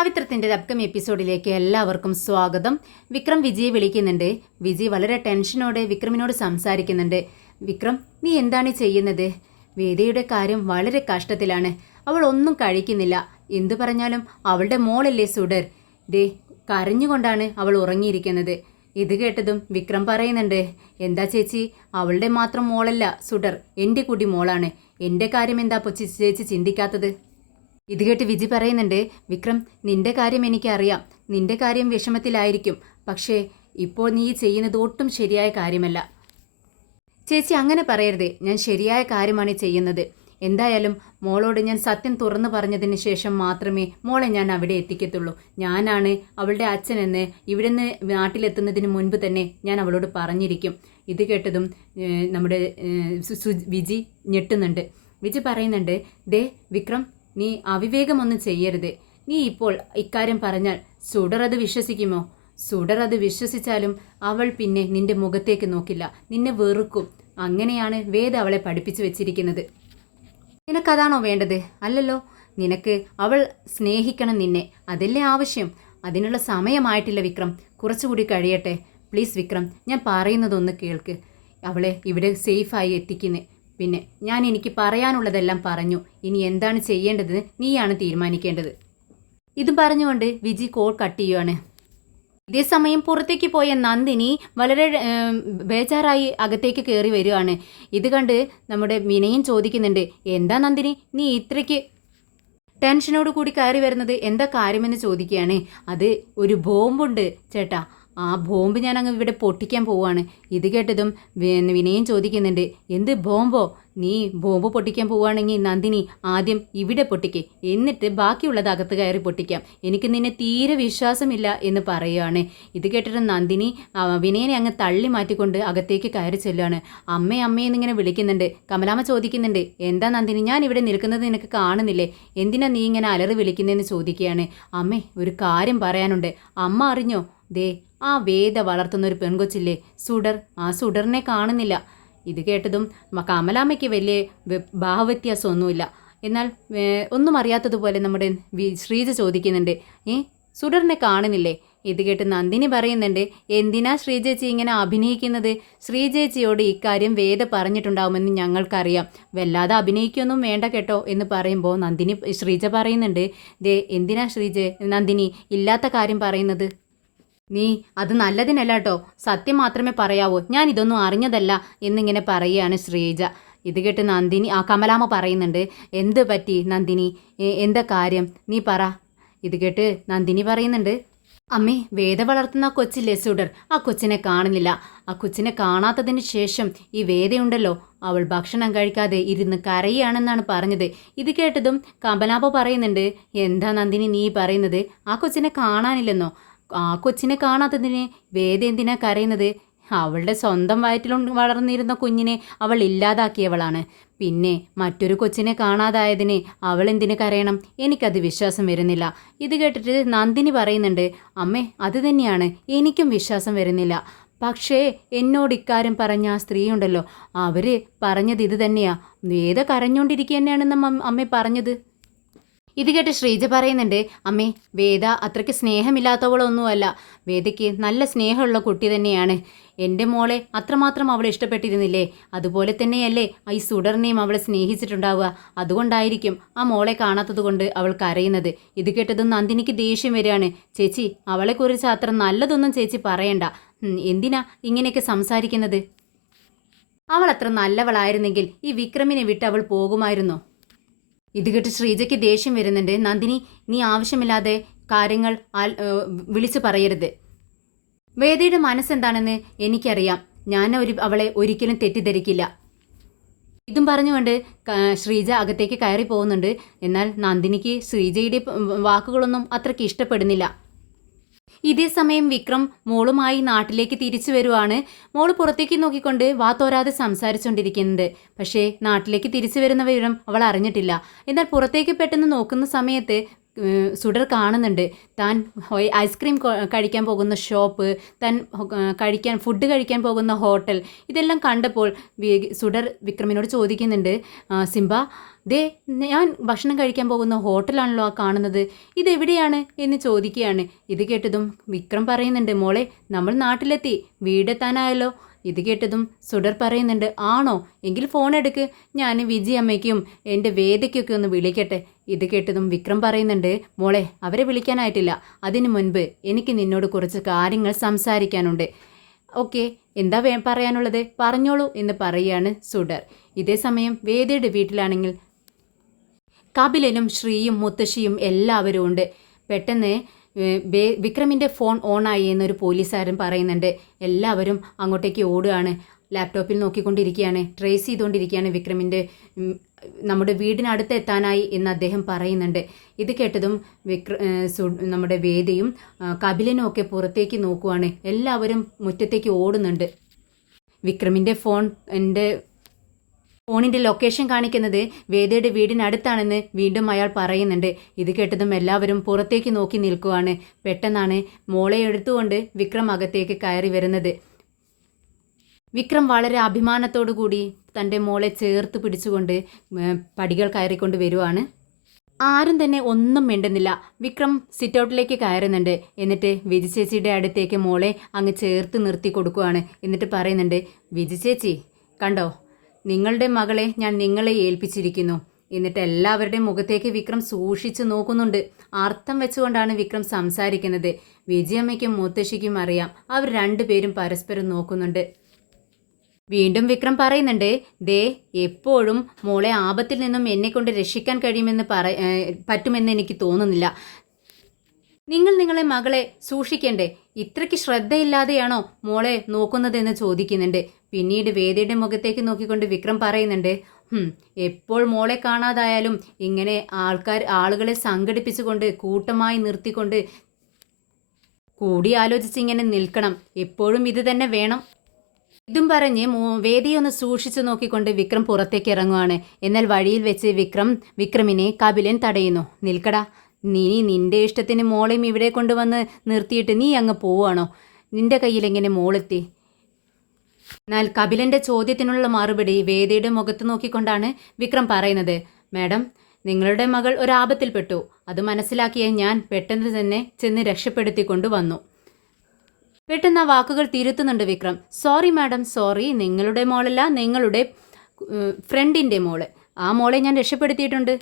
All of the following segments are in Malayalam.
പാവിത്രത്തിൻ്റെ അപ്കം എപ്പിസോഡിലേക്ക് എല്ലാവർക്കും സ്വാഗതം. വിക്രം വിജിയെ വിളിക്കുന്നുണ്ട്. വിജി വളരെ ടെൻഷനോടെ വിക്രമിനോട് സംസാരിക്കുന്നുണ്ട്. വിക്രം, നീ എന്താണ് ചെയ്യുന്നത്? വേദയുടെ കാര്യം വളരെ കഷ്ടത്തിലാണ്. അവൾ ഒന്നും കഴിക്കുന്നില്ല. എന്തു പറഞ്ഞാലും അവളുടെ മോളല്ലേ സുഡർ. ദേ കരഞ്ഞുകൊണ്ടാണ് അവൾ ഉറങ്ങിയിരിക്കുന്നത്. ഇത് കേട്ടതും വിക്രം പറയുന്നുണ്ട്, എന്താ ചേച്ചി, അവളുടെ മാത്രം മോളല്ല സുഡർ, എൻ്റെ കൂടി മോളാണ്. എൻ്റെ കാര്യം എന്താ ചേച്ചി ചിന്തിക്കാത്തത്? ഇത് കേട്ട് വിജി പറയുന്നുണ്ട്, വിക്രം, നിന്റെ കാര്യം എനിക്കറിയാം. നിന്റെ കാര്യം വിഷമത്തിലായിരിക്കും. പക്ഷേ ഇപ്പോൾ നീ ചെയ്യുന്നത് ഒട്ടും ശരിയായ കാര്യമല്ല. ചേച്ചി അങ്ങനെ പറയരുത്. ഞാൻ ശരിയായ കാര്യമാണ് ചെയ്യുന്നത്. എന്തായാലും മോളോട് ഞാൻ സത്യം തുറന്നു പറഞ്ഞതിന് ശേഷം മാത്രമേ മോളെ ഞാൻ അവിടെ എത്തിക്കത്തുള്ളൂ. ഞാനാണ് അവളുടെ അച്ഛനെന്ന് ഇവിടുന്ന് നാട്ടിലെത്തുന്നതിന് മുൻപ് തന്നെ ഞാൻ അവളോട് പറഞ്ഞിരിക്കും. ഇത് കേട്ടതും നമ്മുടെ വിജി ഞെട്ടുന്നുണ്ട്. വിജി പറയുന്നുണ്ട്, ദേ വിക്രം, നീ അവിവേകമൊന്നും ചെയ്യരുത്. നീ ഇപ്പോൾ ഇക്കാര്യം പറഞ്ഞാൽ സുഡർ അത് വിശ്വസിക്കുമോ? സുഡർ അത് വിശ്വസിച്ചാലും അവൾ പിന്നെ നിന്റെ മുഖത്തേക്ക് നോക്കില്ല, നിന്നെ വെറുക്കും. അങ്ങനെയാണ് വേദ അവളെ പഠിപ്പിച്ചു വെച്ചിരിക്കുന്നത്. നിനക്കതാണോ വേണ്ടത്? അല്ലല്ലോ. നിനക്ക് അവൾ സ്നേഹിക്കണം നിന്നെ, അതല്ലേ ആവശ്യം. അതിനുള്ള സമയമായിട്ടില്ല വിക്രം, കുറച്ചുകൂടി കഴിയട്ടെ. പ്ലീസ് വിക്രം, ഞാൻ പറയുന്നതൊന്ന് കേൾക്ക്. അവളെ ഇവിടെ സേഫായി എത്തിക്കുന്നേ. പിന്നെ ഞാൻ എനിക്ക് പറയാനുള്ളതെല്ലാം പറഞ്ഞു. ഇനി എന്താണ് ചെയ്യേണ്ടതെന്ന് നീയാണ് തീരുമാനിക്കേണ്ടത്. ഇതും പറഞ്ഞുകൊണ്ട് വിജി കോൾ കട്ട് ചെയ്യുകയാണ്. ഇതേ സമയം പുറത്തേക്ക് പോയ നന്ദിനി വളരെ ബേജാറായി അകത്തേക്ക് കയറി വരികയാണ്. ഇത് കണ്ട് നമ്മുടെ വിനയൻ ചോദിക്കുന്നുണ്ട്, എന്താ നന്ദിനി, നീ ഇത്രയ്ക്ക് ടെൻഷനോട് കൂടി കയറി വരുന്നത്? എന്താ കാര്യമെന്ന് ചോദിക്കുകയാണ്. അത് ഒരു ബോംബുണ്ട് ചേട്ടാ, ആ ബോംബ് ഞാൻ അങ്ങ് ഇവിടെ പൊട്ടിക്കാൻ പോവുകയാണ്. ഇത് കേട്ടതും വിനയം ചോദിക്കുന്നുണ്ട്, എന്ത് ബോംബോ? നീ ബോംബ് പൊട്ടിക്കാൻ പോവുകയാണെങ്കിൽ നന്ദിനി ആദ്യം ഇവിടെ പൊട്ടിക്കേ, എന്നിട്ട് ബാക്കിയുള്ളത് അകത്ത് കയറി പൊട്ടിക്കാം. എനിക്ക് നിന്നെ തീരെ വിശ്വാസമില്ല എന്ന് പറയുകയാണ്. ഇത് കേട്ടിട്ട് നന്ദിനി വിനയനെ അങ്ങ് തള്ളി മാറ്റിക്കൊണ്ട് അകത്തേക്ക് കയറി ചെല്ലുകയാണ്. അമ്മേ അമ്മയെന്നിങ്ങനെ വിളിക്കുന്നുണ്ട്. കമലാമ്മ ചോദിക്കുന്നുണ്ട്, എന്താ നന്ദിനി, ഞാൻ ഇവിടെ നിൽക്കുന്നത് നിനക്ക് കാണുന്നില്ലേ? എന്തിനാ നീ ഇങ്ങനെ അലറി വിളിക്കുന്നതെന്ന് ചോദിക്കുകയാണ്. അമ്മേ, ഒരു കാര്യം പറയാനുണ്ട്. അമ്മ അറിഞ്ഞോ? ദേ ആ വേദ വളർത്തുന്നൊരു പെൺകൊച്ചില്ലേ സുഡർ, ആ സുഡറിനെ കാണുന്നില്ല. ഇത് കേട്ടതും കമലാമ്മയ്ക്ക് വലിയ ഭാവവ്യത്യാസമൊന്നുമില്ല. എന്നാൽ ഒന്നും അറിയാത്തതുപോലെ നമ്മുടെ ശ്രീജ ചോദിക്കുന്നുണ്ട്, സുഡറിനെ കാണുന്നില്ലേ? ഇത് കേട്ട് നന്ദിനി പറയുന്നുണ്ട്, എന്തിനാ ശ്രീജേച്ചി ഇങ്ങനെ അഭിനയിക്കുന്നത്? ശ്രീജേച്ചിയോട് ഇക്കാര്യം വേദ പറഞ്ഞിട്ടുണ്ടാവുമെന്ന് ഞങ്ങൾക്കറിയാം. വല്ലാതെ അഭിനയിക്കൊന്നും വേണ്ട കേട്ടോ എന്ന് പറയുമ്പോൾ ശ്രീജ പറയുന്നുണ്ട്, ദേ എന്തിനാ നന്ദിനി ഇല്ലാത്ത കാര്യം പറയുന്നത്? നീ അത് നല്ലതിനല്ല കേട്ടോ, സത്യം മാത്രമേ പറയാവൂ. ഞാൻ ഇതൊന്നും അറിഞ്ഞതല്ല എന്നിങ്ങനെ പറയുകയാണ് ശ്രീജ. ഇത് കേട്ട് കമലാമ്മ പറയുന്നുണ്ട്, എന്ത് പറ്റി നന്ദിനി, എന്താ കാര്യം, നീ പറ. ഇത് കേട്ട് നന്ദിനി പറയുന്നുണ്ട്, അമ്മേ, വേദ വളർത്തുന്ന ആ കൊച്ചില്ലേ സുഡർ, ആ കൊച്ചിനെ കാണുന്നില്ല. ആ കൊച്ചിനെ കാണാത്തതിന് ശേഷം ഈ വേദയുണ്ടല്ലോ, അവൾ ഭക്ഷണം കഴിക്കാതെ ഇരുന്ന് കരയുകയാണെന്നാണ് പറഞ്ഞത്. ഇത് കേട്ടതും കമലാമ്മ പറയുന്നുണ്ട്, എന്താ നന്ദിനി നീ പറയുന്നത്? ആ കൊച്ചിനെ കാണാനില്ലെന്നോ? ആ കൊച്ചിനെ കാണാത്തതിന് വേദ എന്തിനാ കരയുന്നത്? അവളുടെ സ്വന്തം വയറ്റിൽ വളർന്നിരുന്ന കുഞ്ഞിനെ അവൾ ഇല്ലാതാക്കിയവളാണ്. പിന്നെ മറ്റൊരു കൊച്ചിനെ കാണാതായതിന് അവൾ എന്തിനു കരയണം? എനിക്കത് വിശ്വാസം വരുന്നില്ല. ഇത് കേട്ടിട്ട് നന്ദിനി പറയുന്നുണ്ട്, അമ്മേ, അത് തന്നെയാണ് എനിക്കും വിശ്വാസം വരുന്നില്ല. പക്ഷേ എന്നോട് ഇക്കാര്യം പറഞ്ഞ ആ സ്ത്രീ ഉണ്ടല്ലോ, അവർ പറഞ്ഞത് ഇത് തന്നെയാ. വേദ കരഞ്ഞുകൊണ്ടിരിക്കുക തന്നെയാണെന്ന് അമ്മ പറഞ്ഞത്. ഇത് കേട്ട് ശ്രീജ പറയുന്നുണ്ട്, അമ്മേ, വേദ അത്രയ്ക്ക് സ്നേഹമില്ലാത്തവളൊന്നുമല്ല. വേദയ്ക്ക് നല്ല സ്നേഹമുള്ള കുട്ടി തന്നെയാണ്. എൻ്റെ മോളെ അത്രമാത്രം അവളെ ഇഷ്ടപ്പെട്ടിരുന്നില്ലേ? അതുപോലെ തന്നെയല്ലേ ഈ സുഡറിനെയും അവളെ സ്നേഹിച്ചിട്ടുണ്ടാവുക. അതുകൊണ്ടായിരിക്കും ആ മോളെ കാണാത്തത് കൊണ്ട് അവൾ കരയുന്നത്. ഇത് കേട്ടതും നന്ദിനിക്ക് ദേഷ്യം വരികയാണ്. ചേച്ചി, അവളെക്കുറിച്ച് അത്ര നല്ലതൊന്നും ചേച്ചി പറയണ്ട. എന്തിനാ ഇങ്ങനെയൊക്കെ സംസാരിക്കുന്നത്? അവൾ അത്ര നല്ലവളായിരുന്നെങ്കിൽ ഈ വിക്രമിനെ വിട്ട് അവൾ പോകുമായിരുന്നോ? ഇത് കേട്ട് ശ്രീജയ്ക്ക് ദേഷ്യം വരുന്നുണ്ട്. നന്ദിനി, നീ ആവശ്യമില്ലാതെ കാര്യങ്ങൾ വിളിച്ചു പറയരുത്. വേദയുടെ മനസ്സെന്താണെന്ന് എനിക്കറിയാം. ഞാൻ അവളെ ഒരിക്കലും തെറ്റിദ്ധരിക്കില്ല. ഇതും പറഞ്ഞുകൊണ്ട് ശ്രീജ അകത്തേക്ക് കയറി പോകുന്നുണ്ട്. എന്നാൽ നന്ദിനിക്ക് ശ്രീജയുടെ വാക്കുകളൊന്നും അത്രയ്ക്ക് ഇഷ്ടപ്പെടുന്നില്ല. ഇതേ സമയം വിക്രം മോളുമായി നാട്ടിലേക്ക് തിരിച്ചു വരുവാണ്. മോള് പുറത്തേക്ക് നോക്കിക്കൊണ്ട് വാത്തോരാതെ സംസാരിച്ചുകൊണ്ടിരിക്കുന്നുണ്ട്. പക്ഷേ നാട്ടിലേക്ക് തിരിച്ചു വരുന്ന വിവരം അവൾ അറിഞ്ഞിട്ടില്ല. എന്നാൽ പുറത്തേക്ക് പെട്ടെന്ന് നോക്കുന്ന സമയത്ത് സുഡർ കാണുന്നുണ്ട്. താൻ ഐസ്ക്രീം കഴിക്കാൻ പോകുന്ന ഷോപ്പ്, താൻ ഫുഡ് കഴിക്കാൻ പോകുന്ന ഹോട്ടൽ, ഇതെല്ലാം കണ്ടപ്പോൾ സുഡർ വിക്രമിനോട് ചോദിക്കുന്നുണ്ട്, സിംബ, ദേ ഞാൻ ഭക്ഷണം കഴിക്കാൻ പോകുന്ന ഹോട്ടലാണല്ലോ ആ കാണുന്നത്, ഇതെവിടെയാണ് എന്ന് ചോദിക്കുകയാണ്. ഇത് കേട്ടതും വിക്രം പറയുന്നുണ്ട്, മോളെ നമ്മൾ നാട്ടിലെത്തി, വീടെത്താനായല്ലോ. ഇത് കേട്ടതും സുഡർ പറയുന്നുണ്ട്, ആണോ, എങ്കിൽ ഫോൺ എടുക്ക്, ഞാൻ വിജി അമ്മയ്ക്കും എൻ്റെ വേദയ്ക്കൊക്കെ ഒന്ന് വിളിക്കട്ടെ. ഇത് കേട്ടതും വിക്രം പറയുന്നുണ്ട്, മോളെ അവരെ വിളിക്കാനായിട്ടില്ല, അതിനു മുൻപ് എനിക്ക് നിന്നോട് കുറച്ച് കാര്യങ്ങൾ സംസാരിക്കാനുണ്ട്. ഓക്കെ, എന്താ പറയാനുള്ളത് പറഞ്ഞോളൂ എന്ന് പറയുകയാണ് സുഡർ. ഇതേ സമയം വേദയുടെ വീട്ടിലാണെങ്കിൽ കപിലനും ശ്രീയും മുത്തശ്ശിയും എല്ലാവരും ഉണ്ട്. പെട്ടെന്ന് വിക്രമിൻ്റെ ഫോൺ ഓണായി എന്നൊരു പോലീസുകാരൻ പറയുന്നുണ്ട്. എല്ലാവരും അങ്ങോട്ടേക്ക് ഓടുകയാണ്, ലാപ്ടോപ്പിൽ നോക്കിക്കൊണ്ടിരിക്കുകയാണ്, ട്രേസ് ചെയ്തുകൊണ്ടിരിക്കുകയാണ് വിക്രമിൻ്റെ നമ്മുടെ വീടിനടുത്ത് എത്താനായി എന്ന് അദ്ദേഹം പറയുന്നുണ്ട്. ഇത് കേട്ടതും നമ്മുടെ വേദയും കപിലനും ഒക്കെ പുറത്തേക്ക് നോക്കുവാണ്. എല്ലാവരും മുറ്റത്തേക്ക് ഓടുന്നുണ്ട്. വിക്രമിൻ്റെ ഫോണിൻ്റെ ലൊക്കേഷൻ കാണിക്കുന്നത് വേദയുടെ വീടിനടുത്താണെന്ന് വീണ്ടും അയാൾ പറയുന്നുണ്ട്. ഇത് കേട്ടതും എല്ലാവരും പുറത്തേക്ക് നോക്കി നിൽക്കുവാണ്. പെട്ടെന്നാണ് മോളെ എടുത്തുകൊണ്ട് വിക്രം അകത്തേക്ക് കയറി വരുന്നത്. വിക്രം വളരെ അഭിമാനത്തോടു കൂടി തൻ്റെ മോളെ ചേർത്ത് പിടിച്ചുകൊണ്ട് പടികൾ കയറിക്കൊണ്ട് വരുവാണ്. ആരും തന്നെ ഒന്നും മിണ്ടുന്നില്ല. വിക്രം സിറ്റൗട്ടിലേക്ക് കയറുന്നുണ്ട്. എന്നിട്ട് വിജി ചേച്ചിയുടെ അടുത്തേക്ക് മോളെ അങ്ങ് ചേർത്ത് നിർത്തി കൊടുക്കുകയാണ്. എന്നിട്ട് പറയുന്നുണ്ട്, വിജി ചേച്ചി കണ്ടോ, നിങ്ങളുടെ മകളെ ഞാൻ നിങ്ങളെ ഏൽപ്പിച്ചിരിക്കുന്നു. എന്നിട്ട് എല്ലാവരുടെയും മുഖത്തേക്ക് വിക്രം സൂക്ഷിച്ചു നോക്കുന്നുണ്ട്. അർത്ഥം വെച്ചുകൊണ്ടാണ് വിക്രം സംസാരിക്കുന്നത്. വിജയമ്മയ്ക്കും മുത്തശ്ശിക്കും അറിയാം, അവർ രണ്ടുപേരും പരസ്പരം നോക്കുന്നുണ്ട്. വീണ്ടും വിക്രം പറയുന്നുണ്ട്, ദേ എപ്പോഴും മോളെ ആപത്തിൽ നിന്നും എന്നെക്കൊണ്ട് രക്ഷിക്കാൻ കഴിയുമെന്ന് പറ്റുമെന്ന് എനിക്ക് തോന്നുന്നില്ല. നിങ്ങളെ മകളെ സൂക്ഷിക്കണ്ടേ? ഇത്രയ്ക്ക് ശ്രദ്ധയില്ലാതെയാണോ മോളെ നോക്കുന്നതെന്ന് ചോദിക്കുന്നുണ്ട്. പിന്നീട് വേദയുടെ മുഖത്തേക്ക് നോക്കിക്കൊണ്ട് വിക്രം പറയുന്നുണ്ട്, എപ്പോൾ മോളെ കാണാതായാലും ഇങ്ങനെ ആളുകളെ സംഘടിപ്പിച്ചുകൊണ്ട് കൂട്ടമായി നിർത്തിക്കൊണ്ട് കൂടിയാലോചിച്ച് ഇങ്ങനെ നിൽക്കണം, എപ്പോഴും ഇത് തന്നെ വേണം. ഇതും പറഞ്ഞ് വേദിയൊന്ന് സൂക്ഷിച്ചു നോക്കിക്കൊണ്ട് വിക്രം പുറത്തേക്ക് ഇറങ്ങുവാണ്. എന്നാൽ വഴിയിൽ വെച്ച് വിക്രമിനെ കപിലൻ തടയുന്നു. നിൽക്കടാ, നീ നിന്റെ ഇഷ്ടത്തിന് മോളെയും ഇവിടെ കൊണ്ടുവന്ന് നിർത്തിയിട്ട് നീ അങ്ങ് പോവുകയാണോ? നിന്റെ കയ്യിൽ എങ്ങനെ മോളെത്തി? എന്നാൽ കപിലൻ്റെ ചോദ്യത്തിനുള്ള മറുപടി വേദയുടെ മുഖത്ത് നോക്കിക്കൊണ്ടാണ് വിക്രം പറയുന്നത്. മാഡം, നിങ്ങളുടെ മകൾ ഒരാപത്തിൽപ്പെട്ടു. അത് മനസ്സിലാക്കിയ ഞാൻ പെട്ടെന്ന് തന്നെ ചെന്ന് രക്ഷപ്പെടുത്തിക്കൊണ്ട് വന്നു. പെട്ടെന്ന് ആ വാക്കുകൾ തിരുത്തുന്നുണ്ട് വിക്രം. സോറി മാഡം, സോറി, നിങ്ങളുടെ മോളല്ല, നിങ്ങളുടെ ഫ്രണ്ടിൻ്റെ മോള്. ആ മോളെ ഞാൻ രക്ഷപ്പെടുത്തിയിട്ടുണ്ട്.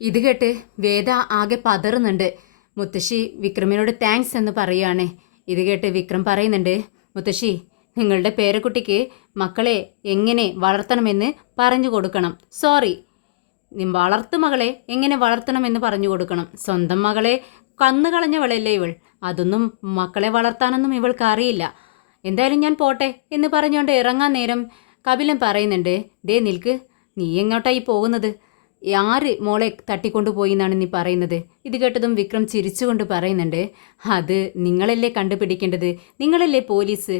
ഇത് കേട്ട് വേദ ആകെ പതറുന്നുണ്ട്. മുത്തശ്ശി വിക്രമിനോട് താങ്ക്സ് എന്ന് പറയുകയാണ്. ഇത് കേട്ട് വിക്രം പറയുന്നുണ്ട്, മുത്തശ്ശി, നിങ്ങളുടെ പേരക്കുട്ടിക്ക് മക്കളെ എങ്ങനെ വളർത്തണമെന്ന് പറഞ്ഞു കൊടുക്കണം. സോറി, മകളെ എങ്ങനെ വളർത്തണമെന്ന് പറഞ്ഞു കൊടുക്കണം. സ്വന്തം മകളെ കന്നുകളഞ്ഞവളല്ലേ ഇവൾ, അതൊന്നും മക്കളെ വളർത്താനൊന്നും ഇവൾക്ക് അറിയില്ല. എന്തായാലും ഞാൻ പോട്ടെ എന്ന് പറഞ്ഞുകൊണ്ട് ഇറങ്ങാൻ നേരം കപിലൻ പറയുന്നുണ്ട്, ദേ നിൽക്ക്, നീ എങ്ങോട്ടായി പോകുന്നത്? ആര് മോളെ തട്ടിക്കൊണ്ടുപോയി എന്നാണ് നീ പറയുന്നത്? ഇത് കേട്ടതും വിക്രം ചിരിച്ചുകൊണ്ട് പറയുന്നുണ്ട്, അത് നിങ്ങളല്ലേ കണ്ടുപിടിക്കേണ്ടത്, നിങ്ങളല്ലേ പോലീസ്.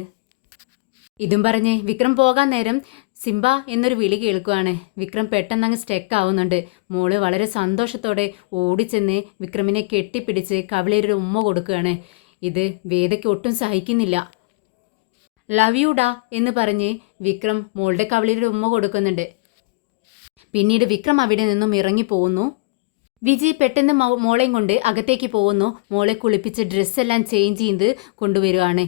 ഇതും പറഞ്ഞ് വിക്രം പോകാൻ നേരം സിംബ എന്നൊരു വിളി കേൾക്കുകയാണ്. വിക്രം പെട്ടെന്ന് അങ്ങ് സ്റ്റെക്ക് ആവുന്നുണ്ട്. മോള് വളരെ സന്തോഷത്തോടെ ഓടിച്ചെന്ന് വിക്രമിനെ കെട്ടിപ്പിടിച്ച് കവിളിലൊരു ഉമ്മ കൊടുക്കുകയാണ്. ഇത് വേദയ്ക്ക് ഒട്ടും സഹിക്കുന്നില്ല. ലവ് യു ഡാ എന്ന് പറഞ്ഞ് വിക്രം മോളുടെ കവിളിലൊരു ഉമ്മ കൊടുക്കുന്നുണ്ട്. പിന്നീട് വിക്രം അവിടെ നിന്നും ഇറങ്ങി പോകുന്നു. വിജി പെട്ടെന്ന് മോളെയും കൊണ്ട് അകത്തേക്ക് പോകുന്നു. മോളെ കുളിപ്പിച്ച് ഡ്രസ്സെല്ലാം ചേഞ്ച് ചെയ്ത് കൊണ്ടുവരികയാണ്.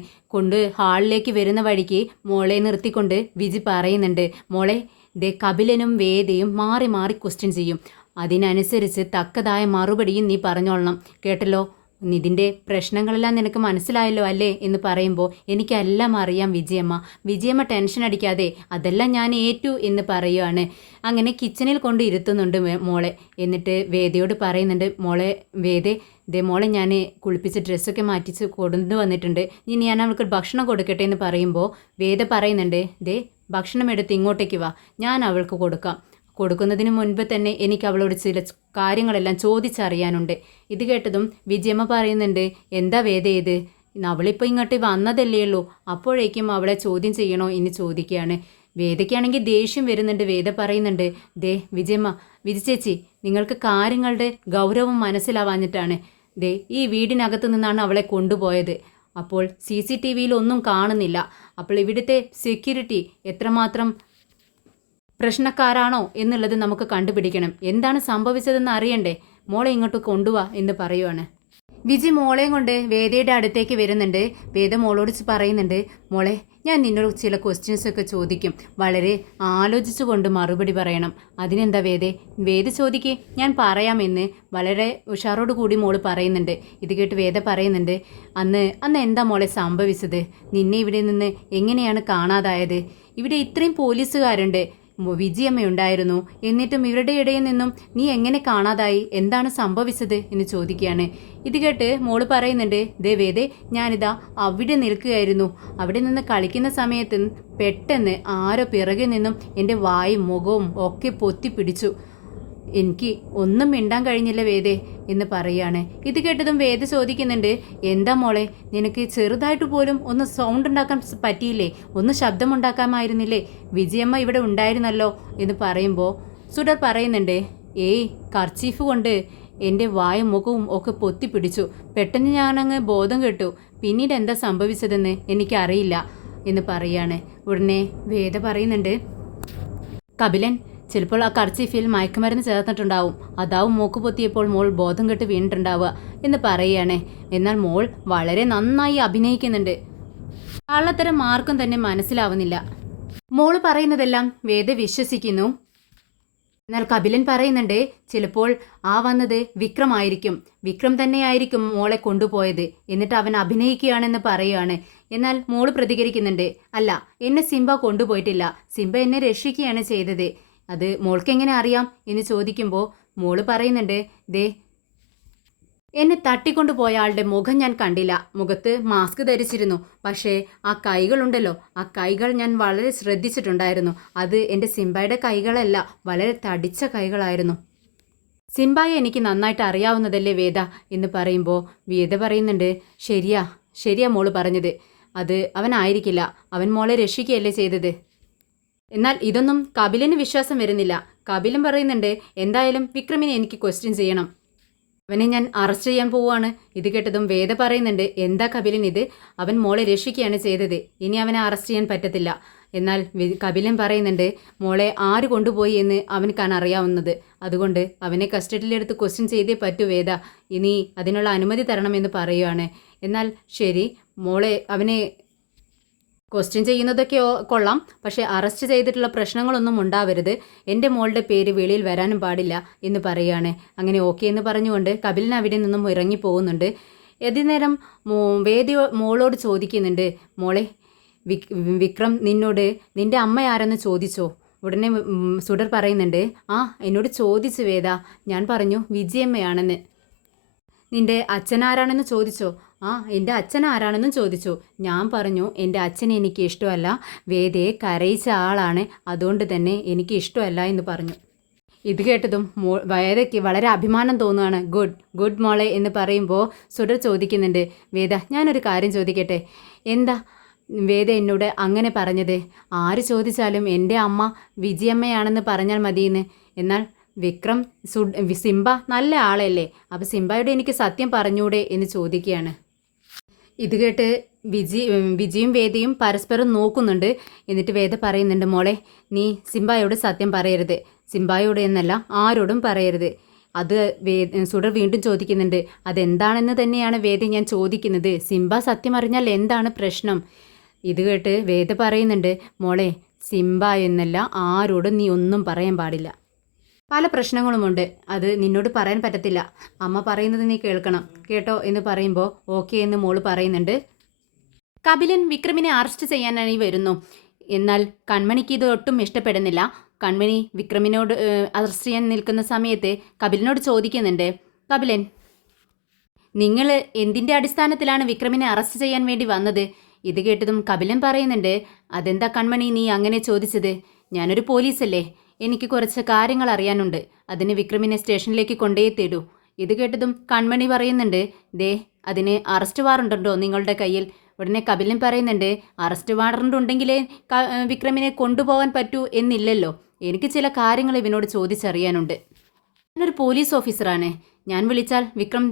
ഹാളിലേക്ക് വരുന്ന വഴിക്ക് മോളെ നിർത്തിക്കൊണ്ട് വിജി പറയുന്നുണ്ട്, മോളെ, ദേ കപിലനും വേദയും മാറി മാറി ക്വസ്റ്റ്യൻ ചെയ്യും, അതിനനുസരിച്ച് തക്കതായ മറുപടിയും നീ പറഞ്ഞോളണം, കേട്ടല്ലോ? ഇതിൻ്റെ പ്രശ്നങ്ങളെല്ലാം നിനക്ക് മനസ്സിലായല്ലോ അല്ലേ എന്ന് പറയുമ്പോൾ, എനിക്കെല്ലാം അറിയാം വിജയമ്മ ടെൻഷൻ അടിക്കാതെ, അതെല്ലാം ഞാൻ ഏറ്റു എന്ന് പറയുകയാണ്. അങ്ങനെ കിച്ചണിൽ കൊണ്ട് ഇരുത്തുന്നുണ്ട് മോളെ. എന്നിട്ട് വേദയോട് പറയുന്നുണ്ട്, മോളെ ഞാൻ കുളിപ്പിച്ച് ഡ്രസ്സൊക്കെ മാറ്റിച്ച് കൊണ്ടുവന്നിട്ടുണ്ട്, ഇനി ഞാൻ അവൾക്ക് ഭക്ഷണം കൊടുക്കട്ടെ എന്ന് പറയുമ്പോൾ വേദ പറയുന്നുണ്ട്, ഭക്ഷണം എടുത്ത് ഇങ്ങോട്ടേക്ക് വാ, ഞാൻ അവൾക്ക് കൊടുക്കുന്നതിന് മുൻപ് തന്നെ എനിക്ക് അവളോട് ചില കാര്യങ്ങളെല്ലാം ചോദിച്ചറിയാനുണ്ട്. ഇത് കേട്ടതും വിജയമ്മ പറയുന്നുണ്ട്, എന്താ വേദ ഇത്? അവളിപ്പോൾ ഇങ്ങോട്ട് വന്നതല്ലേ ഉള്ളൂ, അപ്പോഴേക്കും അവളെ ചോദ്യം ചെയ്യണോ എന്ന് ചോദിക്കുകയാണ്. വേദയ്ക്കാണെങ്കിൽ ദേഷ്യം വരുന്നുണ്ട്. വേദ പറയുന്നുണ്ട്, വിജി ചേച്ചി, നിങ്ങൾക്ക് കാര്യങ്ങളുടെ ഗൗരവം മനസ്സിലാവാഞ്ഞിട്ടാണ്. ദേ ഈ വീടിനകത്ത് നിന്നാണ് അവളെ കൊണ്ടുപോയത്. അപ്പോൾ CCTVയിൽ ഒന്നും കാണുന്നില്ല. അപ്പോൾ ഇവിടുത്തെ സെക്യൂരിറ്റി എത്രമാത്രം പ്രശ്നക്കാരാണോ എന്നുള്ളത് നമുക്ക് കണ്ടുപിടിക്കണം. എന്താണ് സംഭവിച്ചതെന്ന് അറിയണ്ടേ? മോളെ ഇങ്ങോട്ട് കൊണ്ടുവാ എന്ന് പറയുവാണ്. വിജി മോളെയും കൊണ്ട് വേദയുടെ അടുത്തേക്ക് വരുന്നുണ്ട്. വേദ മോളോട് പറയുന്നുണ്ട്, മോളെ ഞാൻ നിന്നോട് ചില ക്വസ്റ്റ്യൻസ് ഒക്കെ ചോദിക്കും, വളരെ ആലോചിച്ചുകൊണ്ട് മറുപടി പറയണം. അതിനെന്താ വേദ ചോദിക്കേ, ഞാൻ പറയാമെന്ന് വളരെ ഉഷാറോട് കൂടി മോള് പറയുന്നുണ്ട്. ഇത് കേട്ട് വേദ പറയുന്നുണ്ട്, അന്ന് എന്താ മോളെ സംഭവിച്ചത്? നിന്നെ ഇവിടെ നിന്ന് എങ്ങനെയാണ് കാണാതായത്? ഇവിടെ ഇത്രയും പോലീസുകാരുണ്ട്, വിജിയമ്മയുണ്ടായിരുന്നു, എന്നിട്ടും ഇവരുടെ ഇടയിൽ നിന്നും നീ എങ്ങനെ കാണാതായി? എന്താണ് സംഭവിച്ചത് എന്ന് ചോദിക്കുകയാണ്. ഇത് കേട്ട് മോള് പറയുന്നുണ്ട്, വേദേ ഞാനിതാ അവിടെ നിൽക്കുകയായിരുന്നു. അവിടെ നിന്ന് കളിക്കുന്ന സമയത്ത് പെട്ടെന്ന് ആരോ പിറകിൽ നിന്നും എൻ്റെ വായും മുഖവും ഒക്കെ പൊത്തിപ്പിടിച്ചു. എനിക്ക് ഒന്നും മിണ്ടാൻ കഴിഞ്ഞില്ല വേദേ എന്ന് പറയാണ്. ഇത് കേട്ടതും വേദ ചോദിക്കുന്നുണ്ട്, എന്താ മോളെ, നിനക്ക് ചെറുതായിട്ട് പോലും ഒന്ന് സൗണ്ട് ഉണ്ടാക്കാൻ പറ്റിയില്ലേ? ഒന്ന് ശബ്ദമുണ്ടാക്കാമായിരുന്നില്ലേ? വിജയമ്മ ഇവിടെ ഉണ്ടായിരുന്നല്ലോ എന്ന് പറയുമ്പോൾ സുഡർ പറയുന്നുണ്ട്, കർച്ചീഫ് കൊണ്ട് എൻ്റെ വായും മുഖവും ഒക്കെ പൊത്തിപ്പിടിച്ചു. പെട്ടെന്ന് ഞാനങ്ങ് ബോധം കെട്ടു. പിന്നീട് എന്താ സംഭവിച്ചതെന്ന് എനിക്കറിയില്ല എന്ന് പറയാണ്. ഉടനെ വേദ പറയുന്നുണ്ട്, കപിലൻ ചിലപ്പോൾ ആ കർച്ചീഫിൽ മയക്കുമരുന്ന് ചേർന്നിട്ടുണ്ടാവും, അതാവും മൂക്ക് പൊത്തിയപ്പോൾ മോൾ ബോധം കെട്ട് വീണിട്ടുണ്ടാവുക എന്ന് പറയുകയാണ്. എന്നാൽ മോൾ വളരെ നന്നായി അഭിനയിക്കുന്നുണ്ട്. കള്ളത്തരം ആർക്കും തന്നെ മനസ്സിലാവുന്നില്ല. മോള് പറയുന്നതെല്ലാം വേദ വിശ്വസിക്കുന്നു. എന്നാൽ കപിലൻ പറയുന്നുണ്ട്, ചിലപ്പോൾ ആ വന്നത് വിക്രമായിരിക്കും, വിക്രം തന്നെയായിരിക്കും മോളെ കൊണ്ടുപോയത്, എന്നിട്ട് അവൻ അഭിനയിക്കുകയാണെന്ന് പറയുകയാണ്. എന്നാൽ മോള് പ്രതികരിക്കുന്നുണ്ട്, അല്ല, എന്നെ സിംബ കൊണ്ടുപോയിട്ടില്ല, സിംബ എന്നെ രക്ഷിക്കുകയാണ് ചെയ്തത്. അത് മോൾക്ക് എങ്ങനെ അറിയാം എന്ന് ചോദിക്കുമ്പോൾ മോള് പറയുന്നുണ്ട്, എന്നെ തട്ടിക്കൊണ്ടുപോയ ആളുടെ മുഖം ഞാൻ കണ്ടില്ല, മുഖത്ത് മാസ്ക് ധരിച്ചിരുന്നു, പക്ഷേ ആ കൈകളുണ്ടല്ലോ, ആ കൈകൾ ഞാൻ വളരെ ശ്രദ്ധിച്ചിട്ടുണ്ടായിരുന്നു. അത് എൻ്റെ സിംബയുടെ കൈകളല്ല, വളരെ തടിച്ച കൈകളായിരുന്നു. സിംബയെ എനിക്ക് നന്നായിട്ട് അറിയാവുന്നതല്ലേ വേദ എന്ന് പറയുമ്പോൾ വേദ പറയുന്നുണ്ട്, ശരിയാ മോള് പറഞ്ഞത്, അത് അവനായിരിക്കില്ല, അവൻ മോളെ രക്ഷിക്കുകയല്ലേ ചെയ്തത്. എന്നാൽ ഇതൊന്നും കപിലിന് വിശ്വാസം വരുന്നില്ല. കപിലൻ പറയുന്നുണ്ട്, എന്തായാലും വിക്രമിനെ എനിക്ക് ക്വസ്റ്റ്യൻ ചെയ്യണം, അവനെ ഞാൻ അറസ്റ്റ് ചെയ്യാൻ പോവുകയാണ്. ഇത് കേട്ടതും വേദ പറയുന്നുണ്ട്, എന്താ കപിലൻ ഇത്? അവൻ മോളെ രക്ഷിക്കുകയാണ് ചെയ്തത്, ഇനി അവനെ അറസ്റ്റ് ചെയ്യാൻ പറ്റത്തില്ല. എന്നാൽ കപിലൻ പറയുന്നുണ്ട്, മോളെ ആര് കൊണ്ടുപോയി എന്ന് അവനക്കാണ് അറിയാവുന്നത്, അതുകൊണ്ട് അവനെ കസ്റ്റഡിയിലെടുത്ത് ക്വസ്റ്റ്യൻ ചെയ്തേ പറ്റൂ വേദ, ഇനി അതിനുള്ള അനുമതി തരണമെന്ന് പറയുകയാണ്. എന്നാൽ ശരി, മോളെ അവനെ ക്വസ്റ്റ്യൻ ചെയ്യുന്നതൊക്കെ കൊള്ളാം, പക്ഷേ അറസ്റ്റ് ചെയ്തിട്ടുള്ള പ്രശ്നങ്ങളൊന്നും ഉണ്ടാവരുത്, എൻ്റെ മോളുടെ പേര് വെളിയിൽ വരാനും പാടില്ല എന്ന് പറയുകയാണ്. അങ്ങനെ ഓക്കെ എന്ന് പറഞ്ഞുകൊണ്ട് കപിലൻ അവിടെ നിന്നും ഇറങ്ങി പോകുന്നുണ്ട്. നേരം വേദി മോളോട് ചോദിക്കുന്നുണ്ട്, മോളെ വിക്രം നിന്നോട് നിൻ്റെ അമ്മ ആരെന്ന് ചോദിച്ചോ? ഉടനെ സുഡർ പറയുന്നുണ്ട്, എന്നോട് ചോദിച്ചു വേദ, ഞാൻ പറഞ്ഞു വിജയമ്മയാണെന്ന്. നിൻ്റെ അച്ഛനാരാണെന്ന് ചോദിച്ചോ? എൻ്റെ അച്ഛൻ ആരാണെന്നും ചോദിച്ചു. ഞാൻ പറഞ്ഞു എൻ്റെ അച്ഛനെ എനിക്ക് ഇഷ്ടമല്ല, വേദയെ കരയിച്ച ആളാണ്, അതുകൊണ്ട് തന്നെ എനിക്ക് ഇഷ്ടമല്ല എന്ന് പറഞ്ഞു. ഇത് കേട്ടതും വേദയ്ക്ക് വളരെ അഭിമാനം തോന്നുകയാണ്. ഗുഡ് മോളെ എന്ന് പറയുമ്പോൾ സുഡർ ചോദിക്കുന്നുണ്ട്, വേദ ഞാനൊരു കാര്യം ചോദിക്കട്ടെ, എന്താ വേദ എന്നോട് അങ്ങനെ പറഞ്ഞത്? ആര് ചോദിച്ചാലും എൻ്റെ അമ്മ വിജയമ്മയാണെന്ന് പറഞ്ഞാൽ മതിയെന്ന്. എന്നാൽ വിക്രം സിംബ നല്ല ആളല്ലേ, അപ്പോൾ സിംബയോട് എനിക്ക് സത്യം പറഞ്ഞൂടെ എന്ന് ചോദിക്കുകയാണ്. ഇത് കേട്ട് വിജിയും വേദയും പരസ്പരം നോക്കുന്നുണ്ട്. എന്നിട്ട് വേദ പറയുന്നുണ്ട്, മോളെ നീ സിംബായോട് സത്യം പറയരുത്, സിംബായോട് എന്നല്ല ആരോടും പറയരുത്. അത് സുഡർ വീണ്ടും ചോദിക്കുന്നുണ്ട്, അതെന്താണെന്ന് തന്നെയാണ് വേദ ഞാൻ ചോദിക്കുന്നത്, സിംബ സത്യം അറിഞ്ഞാൽ എന്താണ് പ്രശ്നം? ഇത് കേട്ട് വേദ പറയുന്നുണ്ട്, മോളെ സിംബ എന്നല്ല ആരോടും നീ ഒന്നും പറയാൻ പാടില്ല, പല പ്രശ്നങ്ങളുമുണ്ട്, അത് നിന്നോട് പറയാൻ പറ്റത്തില്ല, അമ്മ പറയുന്നത് നീ കേൾക്കണം കേട്ടോ എന്ന് പറയുമ്പോൾ ഓക്കെ എന്ന് മോള് പറയുന്നുണ്ട്. കപിലൻ വിക്രമിനെ അറസ്റ്റ് ചെയ്യാനായി വരുന്നു. എന്നാൽ കൺമണിക്ക് ഇത് ഒട്ടും ഇഷ്ടപ്പെടുന്നില്ല. കൺമണി വിക്രമിനോട് അറസ്റ്റ് ചെയ്യാൻ നിൽക്കുന്ന സമയത്ത് കപിലനോട് ചോദിക്കുന്നുണ്ട്, കപിലൻ നിങ്ങൾ എന്തിൻ്റെ അടിസ്ഥാനത്തിലാണ് വിക്രമിനെ അറസ്റ്റ് ചെയ്യാൻ വേണ്ടി വന്നത്? ഇത് കേട്ടതും കപിലൻ പറയുന്നുണ്ട്, അതെന്താ കൺമണി നീ അങ്ങനെ ചോദിച്ചത്? ഞാനൊരു പോലീസല്ലേ, എനിക്ക് കുറച്ച് കാര്യങ്ങൾ അറിയാനുണ്ട്, അതിന് വിക്രമിനെ സ്റ്റേഷനിലേക്ക് കൊണ്ടേ തരൂ. ഇത് കേട്ടതും കൺമണി പറയുന്നുണ്ട്, അതിന് അറസ്റ്റ് വാറണ്ടുണ്ടോ നിങ്ങളുടെ കയ്യിൽ? ഉടനെ കപിലൻ പറയുന്നുണ്ട്, അറസ്റ്റ് വാറണ്ട് ഉണ്ടെങ്കിലേ വിക്രമിനെ കൊണ്ടുപോകാൻ പറ്റൂ എന്നില്ലല്ലോ, എനിക്ക് ചില കാര്യങ്ങൾ ഇവനോട് ചോദിച്ചറിയാനുണ്ട്. ഞാനൊരു പോലീസ് ഓഫീസറാണ്. ഞാൻ വിളിച്ചാൽ വിക്രം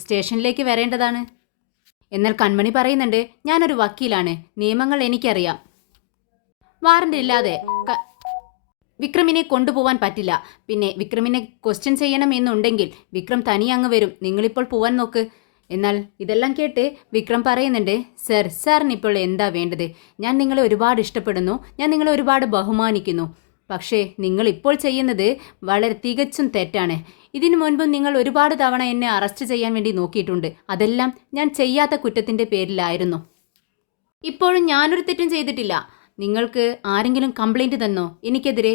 സ്റ്റേഷനിലേക്ക് വരേണ്ടതാണ്. എന്നാൽ കൺമണി പറയുന്നുണ്ട്, ഞാനൊരു വക്കീലാണ്, നിയമങ്ങൾ എനിക്കറിയാം. വാറണ്ട് ഇല്ലാതെ വിക്രമിനെ കൊണ്ടുപോവാൻ പറ്റില്ല. പിന്നെ വിക്രമിനെ ക്വസ്റ്റ്യൻ ചെയ്യണം എന്നുണ്ടെങ്കിൽ വിക്രം തനിയെ അങ്ങ് വരും. നിങ്ങളിപ്പോൾ പോവാൻ നോക്ക്. എന്നാൽ ഇതെല്ലാം കേട്ട് വിക്രം പറയുന്നുണ്ട്, സാറിന് ഇപ്പോൾ എന്താ വേണ്ടത്? ഞാൻ നിങ്ങളെ ഒരുപാട് ഇഷ്ടപ്പെടുന്നു, ഞാൻ നിങ്ങളെ ഒരുപാട് ബഹുമാനിക്കുന്നു. പക്ഷേ നിങ്ങൾ ഇപ്പോൾ ചെയ്യുന്നത് വളരെ തികച്ചും തെറ്റാണ്. ഇതിനു മുൻപും നിങ്ങൾ ഒരുപാട് തവണ എന്നെ അറസ്റ്റ് ചെയ്യാൻ വേണ്ടി നോക്കിയിട്ടുണ്ട്. അതെല്ലാം ഞാൻ ചെയ്യാത്ത കുറ്റത്തിൻ്റെ പേരിലായിരുന്നു. ഇപ്പോഴും ഞാനൊരു തെറ്റും ചെയ്തിട്ടില്ല. നിങ്ങൾക്ക് ആരെങ്കിലും കംപ്ലൈൻറ്റ് തന്നോ എനിക്കെതിരെ?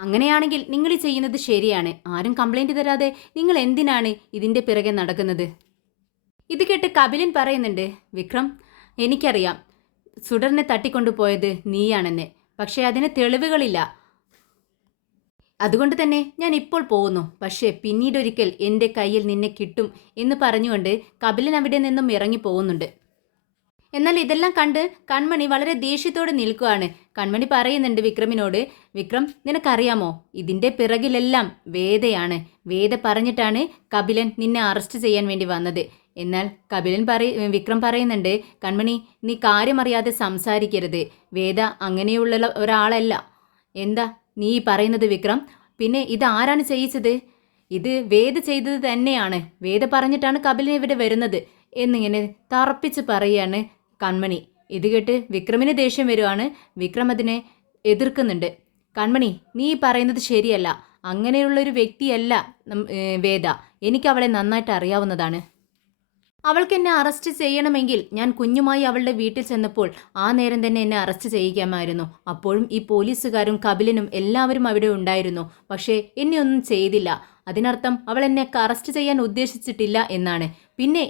അങ്ങനെയാണെങ്കിൽ നിങ്ങൾ ഈ ചെയ്യുന്നത് ശരിയാണ്. ആരും കംപ്ലൈൻറ്റ് തരാതെ നിങ്ങൾ എന്തിനാണ് ഇതിൻ്റെ പിറകെ നടക്കുന്നത്? ഇത് കേട്ട് കപിലൻ പറയുന്നുണ്ട്, വിക്രം, എനിക്കറിയാം സുഡറിനെ തട്ടിക്കൊണ്ടുപോയത് നീയാണെന്ന്. പക്ഷേ അതിന് തെളിവുകളില്ല. അതുകൊണ്ട് തന്നെ ഞാൻ ഇപ്പോൾ പോകുന്നു. പക്ഷേ പിന്നീടൊരിക്കൽ എൻ്റെ കയ്യിൽ നിന്നെ കിട്ടും എന്ന് പറഞ്ഞുകൊണ്ട് കപിലൻ അവിടെ നിന്നും ഇറങ്ങി പോകുന്നുണ്ട്. എന്നാൽ ഇതെല്ലാം കണ്ട് കൺമണി വളരെ ദേഷ്യത്തോടെ നിൽക്കുകയാണ്. കൺമണി പറയുന്നുണ്ട് വിക്രമിനോട്, വിക്രം, നിനക്കറിയാമോ ഇതിൻ്റെ പിറകിലെല്ലാം വേദയാണ്. വേദ പറഞ്ഞിട്ടാണ് കപിലൻ നിന്നെ അറസ്റ്റ് ചെയ്യാൻ വേണ്ടി വന്നത്. എന്നാൽ വിക്രം പറയുന്നുണ്ട്, കൺമണി, നീ കാര്യമറിയാതെ സംസാരിക്കരുത്. വേദ അങ്ങനെയുള്ള ഒരാളല്ല. എന്താ നീ പറയുന്നത് വിക്രം? പിന്നെ ഇത് ആരാണ് ചെയ്യിച്ചത്? ഇത് വേദ ചെയ്തത് തന്നെയാണ്. വേദ പറഞ്ഞിട്ടാണ് കപിലൻ ഇവിടെ വരുന്നത് എന്നിങ്ങനെ തറപ്പിച്ച് പറയുകയാണ് കൺമണി. ഇത് കേട്ട് വിക്രമിന് ദേഷ്യം വരുവാണ്. വിക്രം അതിനെ എതിർക്കുന്നുണ്ട്. കൺമണി, നീ പറയുന്നത് ശരിയല്ല. അങ്ങനെയുള്ളൊരു വ്യക്തിയല്ല വേദ. എനിക്ക് അവളെ നന്നായിട്ട് അറിയാവുന്നതാണ്. അവൾക്ക് എന്നെ അറസ്റ്റ് ചെയ്യണമെങ്കിൽ ഞാൻ കുഞ്ഞുമായി അവളുടെ വീട്ടിൽ ചെന്നപ്പോൾ ആ നേരം തന്നെ എന്നെ അറസ്റ്റ് ചെയ്യിക്കാമായിരുന്നു. അപ്പോഴും ഈ പോലീസുകാരും കപിലനും എല്ലാവരും അവിടെ ഉണ്ടായിരുന്നു. പക്ഷേ എന്നെ ഒന്നും ചെയ്തില്ല. അതിനർത്ഥം അവൾ എന്നെ അറസ്റ്റ് ചെയ്യാൻ ഉദ്ദേശിച്ചിട്ടില്ല എന്നാണ്. പിന്നെ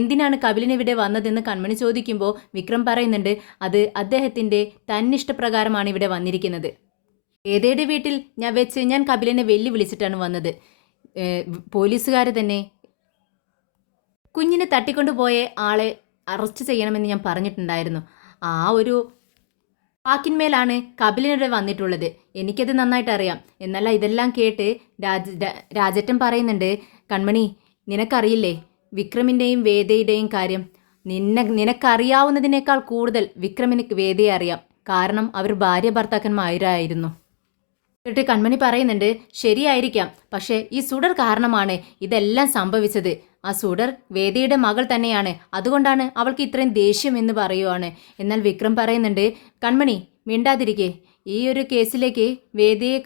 എന്തിനാണ് കപിലൻ ഇവിടെ വന്നതെന്ന് കൺമണി ചോദിക്കുമ്പോൾ വിക്രം പറയുന്നുണ്ട്, അത് അദ്ദേഹത്തിൻ്റെ തന്നിഷ്ടപ്രകാരമാണ് ഇവിടെ വന്നിരിക്കുന്നത്. ഏതേടെ വീട്ടിൽ ഞാൻ കപിലനെ വെല്ലുവിളിച്ചിട്ടാണ് വന്നത്. പോലീസുകാർ തന്നെ കുഞ്ഞിനെ തട്ടിക്കൊണ്ടുപോയ ആളെ അറസ്റ്റ് ചെയ്യണമെന്ന് ഞാൻ പറഞ്ഞിട്ടുണ്ടായിരുന്നു. ആ ഒരു വാക്കിന്മേലാണ് കപിലനിവിടെ വന്നിട്ടുള്ളത്. എനിക്കത് നന്നായിട്ട് അറിയാം. എന്നല്ല ഇതെല്ലാം കേട്ട് രാജേട്ടൻ പറയുന്നുണ്ട്, കൺമണി, നിനക്കറിയില്ലേ വിക്രമിൻ്റെയും വേദയുടെയും കാര്യം? നിനക്കറിയാവുന്നതിനേക്കാൾ കൂടുതൽ വിക്രമിന് വേദയെ അറിയാം. കാരണം അവർ ഭാര്യ ഭർത്താക്കന്മാരായിരുന്നു. എന്നിട്ട് കൺമണി പറയുന്നുണ്ട്, ശരിയായിരിക്കാം, പക്ഷേ ഈ സുഡർ കാരണമാണ് ഇതെല്ലാം സംഭവിച്ചത്. ആ സുഡർ വേദയുടെ മകൾ തന്നെയാണ്. അതുകൊണ്ടാണ് അവൾക്ക് ഇത്രയും ദേഷ്യം എന്ന് പറയുവാണ്. എന്നാൽ വിക്രം പറയുന്നുണ്ട്, കൺമണി മിണ്ടാതിരിക്കേ. ഈ ഒരു കേസിലേക്ക് വേദയെ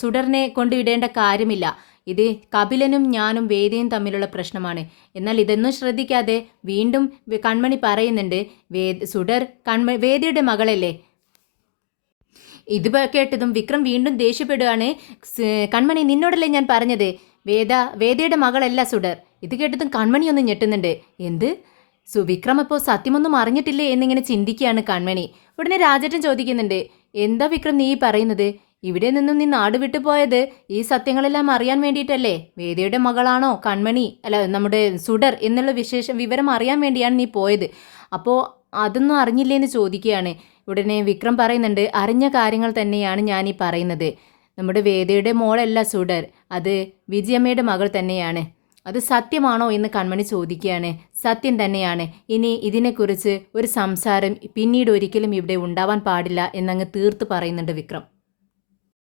സുഡറിനെ കൊണ്ടുവിടേണ്ട കാര്യമില്ല. ഇത് കപിലനും ഞാനും വേദയും തമ്മിലുള്ള പ്രശ്നമാണ്. എന്നാൽ ഇതൊന്നും ശ്രദ്ധിക്കാതെ വീണ്ടും കൺമണി പറയുന്നുണ്ട്, സുഡർ വേദയുടെ മകളല്ലേ? ഇത് കേട്ടതും വിക്രം വീണ്ടും ദേഷ്യപ്പെടുകയാണ്. കൺമണി, നിന്നോടല്ലേ ഞാൻ പറഞ്ഞത് വേദയുടെ മകളല്ല സുഡർ. ഇത് കേട്ടതും കൺമണി ഒന്ന് ഞെട്ടുന്നുണ്ട്. എന്ത്? വിക്രം അപ്പോൾ സത്യമൊന്നും അറിഞ്ഞിട്ടില്ലേ എന്നിങ്ങനെ ചിന്തിക്കുകയാണ് കൺമണി. ഉടനെ രാജേട്ടൻ ചോദിക്കുന്നുണ്ട്, എന്താ വിക്രം നീ പറയുന്നത്? ഇവിടെ നിന്നും നീ നാട് വിട്ടു പോയത് ഈ സത്യങ്ങളെല്ലാം അറിയാൻ വേണ്ടിയിട്ടല്ലേ? വേദയുടെ മകളാണോ കൺമണി, അല്ല നമ്മുടെ സുഡർ എന്നുള്ള വിവരം അറിയാൻ വേണ്ടിയാണ് നീ പോയത്. അപ്പോൾ അതൊന്നും അറിഞ്ഞില്ലേന്ന് ചോദിക്കുകയാണ്. ഉടനെ വിക്രം പറയുന്നുണ്ട്, അറിഞ്ഞ കാര്യങ്ങൾ തന്നെയാണ് ഞാനീ പറയുന്നത്. നമ്മുടെ വേദയുടെ മോളല്ല സുഡർ, അത് വിജയമ്മയുടെ മകൾ തന്നെയാണ്. അത് സത്യമാണോ എന്ന് കൺമണി ചോദിക്കുകയാണ്. സത്യം തന്നെയാണ്. ഇനി ഇതിനെക്കുറിച്ച് ഒരു സംസാരം പിന്നീട് ഒരിക്കലും ഇവിടെ ഉണ്ടാവാൻ പാടില്ല എന്നങ്ങ് തീർത്ത് പറയുന്നുണ്ട് വിക്രം.